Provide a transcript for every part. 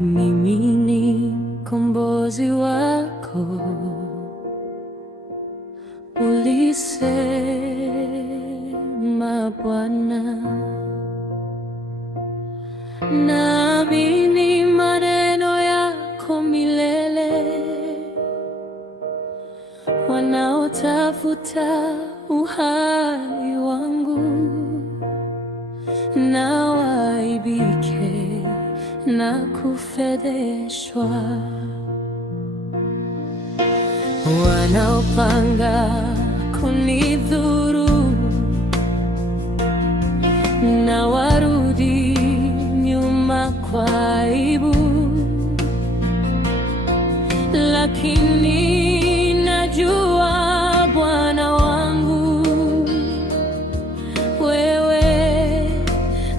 Mimi ni mkombozi wako, ulisema Bwana. Naamini maneno yako milele. Wanaotafuta uhai wangu na waaibike na kufedheshwa, wanaopanga kunidhuru na warudi nyuma kwa aibu, lakini najua Bwana wangu, wewe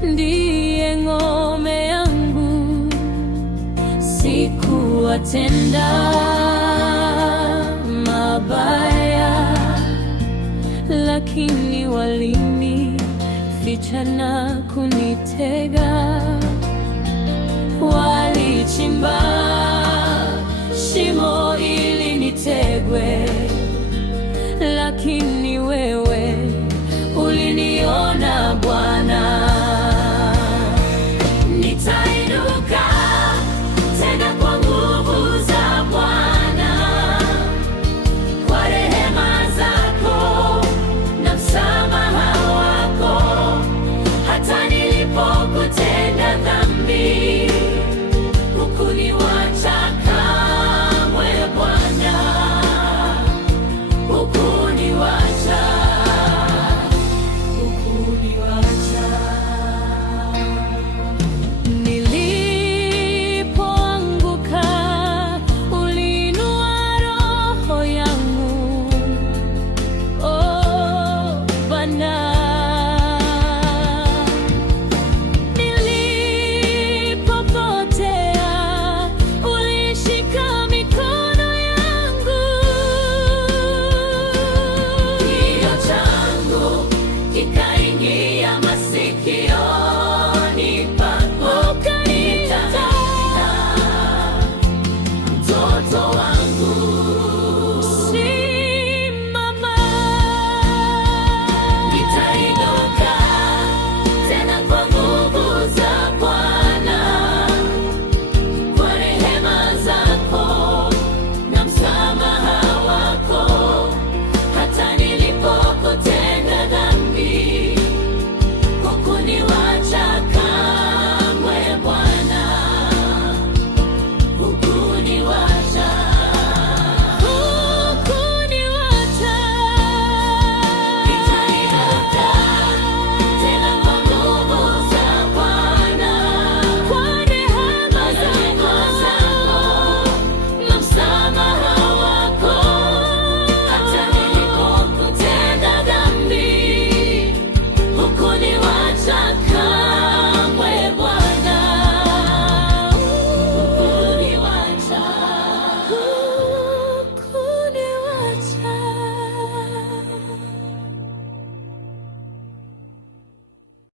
ndiye ngome yangu. Sikuwatenda mabaya, lakini walinificha na kunitega. Walichimba shimo ili nitegwe, lakini wewe uliniona Bwana. Nitainuka tena kwa nguvu za Bwana, kwa rehema zako na msamaha wako. Hata nilipokutenda dhambi, hukuniacha kamwe Bwana, hukuniacha, hukuniacha. Nilipoanguka, uliinua roho yangu, oh Bwana. Nilipopotea, ulishika mikono yangu. Kilio changu kikaingia masikioni